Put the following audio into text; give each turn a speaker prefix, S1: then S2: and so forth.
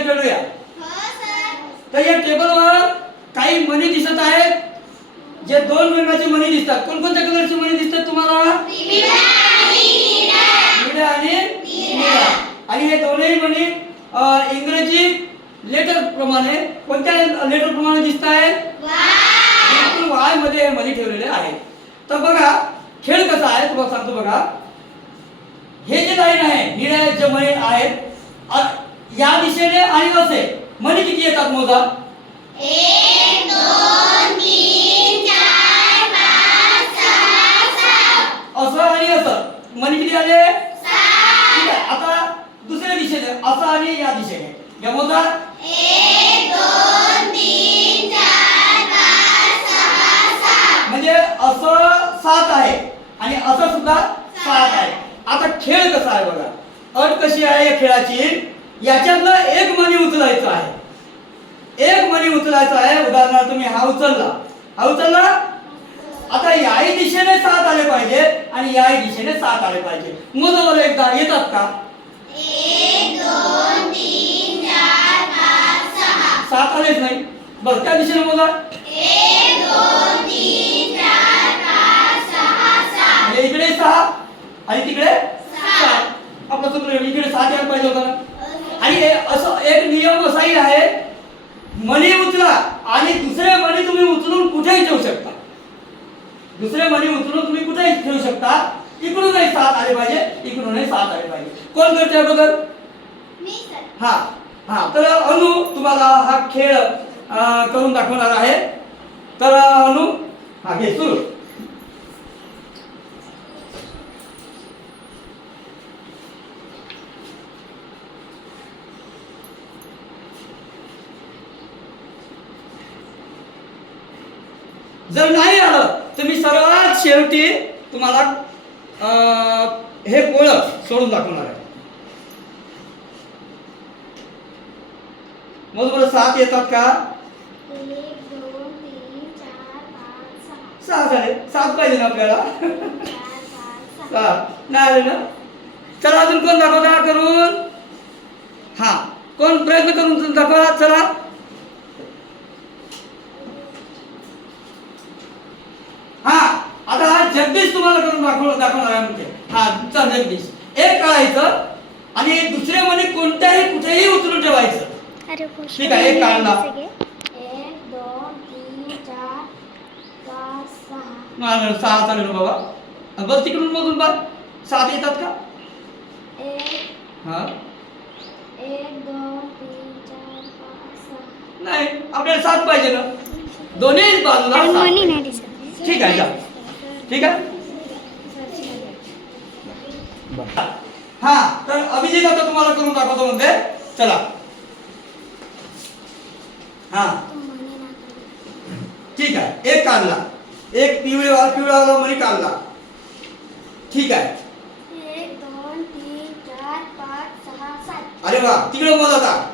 S1: सगळे खेळूया हो, तर या टेबलवर काही मणी दिसत आहेत जे दोन रंगाची मणी दिसतात. कोणकोणत्या कलरची मनी दिसतात तुम्हाला? निळ्या आणि निळ्या आणि हे दोनही मणी इंग्रजी लेटर प्रमाणे कोणत्या लेटर प्रमाणे दिसत आहेत? वायमध्ये मनी ठेवलेले आहे तर बघा खेळ कसा आहे तुम्हाला सांगतो बघा. हे जे लाईन आहे निळ्या जे आहेत. या दिशेने आणि असे मणी किती येतात मोजा? असं आणि असं. मनी किती आले? ठीक आहे आता दुसऱ्या दिशेने असं आणि या दिशेने. घ्या मोजा. म्हणजे असं सात आहे आणि असं सुद्धा सात आहे. आता खेळ कसा आहे बघा. अट कशी आहे या खेळाची? याच्यातलं एक मनी उचलायचा आहे. एक मनी उचलायचा आहे. उदाहरणार्थ तुम्ही हा उचलला. हा उचलला. आता याही दिशेने सात आले पाहिजे आणि याही दिशेने सात आले पाहिजे. मोजा बरं एकदा येतात का? सात आलेच नाही. बर त्या दिशेने मोजा. इकडे सहा आणि तिकडे सात. आपलं चुकलं इकडे सात यायला पाहिजे होता ना? आणि असं एक नियम असाही आहे मणी उचला आणि दुसरे मणी तुम्ही उचलून कुठेही ठेवू शकता. दुसरे मणी उचलून तुम्ही कुठेही ठेवू शकता. इकडूनही सात आले पाहिजे इकडूनही सात आले पाहिजे. कोण करते अगोदर? हा हा. तर अनु तुम्हाला हा खेळ करून दाखवणार आहे. तर अनु हा घे सुरू. जर नाही आलं तर मी सर्वात शेवटी तुम्हाला हे पोळ सोडून दाखवणार आहे. मग बरं सात येतात का? सहा झाले. सात पाहिजे ना आपल्याला? नाही आले ना? चला अजून कोण दाखवता करून? हा. कोण प्रयत्न करून दाखवा? चला हा आता हा जगदीश तुम्हाला करून दाखव दाखवणार आहे म्हणते हा चल जगदीश. एक काढायचं आणि दुसरे म्हणे कोणत्याही कुठेही उचलून ठेवायचं. ठीक आहे, एक काढला.
S2: सहा.
S1: चालेल बाबा. बस तिकडून मधून बघ सात येतात का?
S2: एक
S1: हा.
S2: एक दोन तीन चार पाच सहा.
S1: नाही आपल्याला सात पाहिजे ना. दोन्ही बाजूला ठीक आहे जा. ठीक आहे? हा तर अभिजित आता तुम्हाला करून दाखवतो म्हणते चला. हा. ठीक आहे. एक काढला. एक पिवळा पिवळा मणी काढला. ठीक आहे.
S2: एक दोन तीन चार पाच सहा सात.
S1: अरे वा तिकडे मोज आता.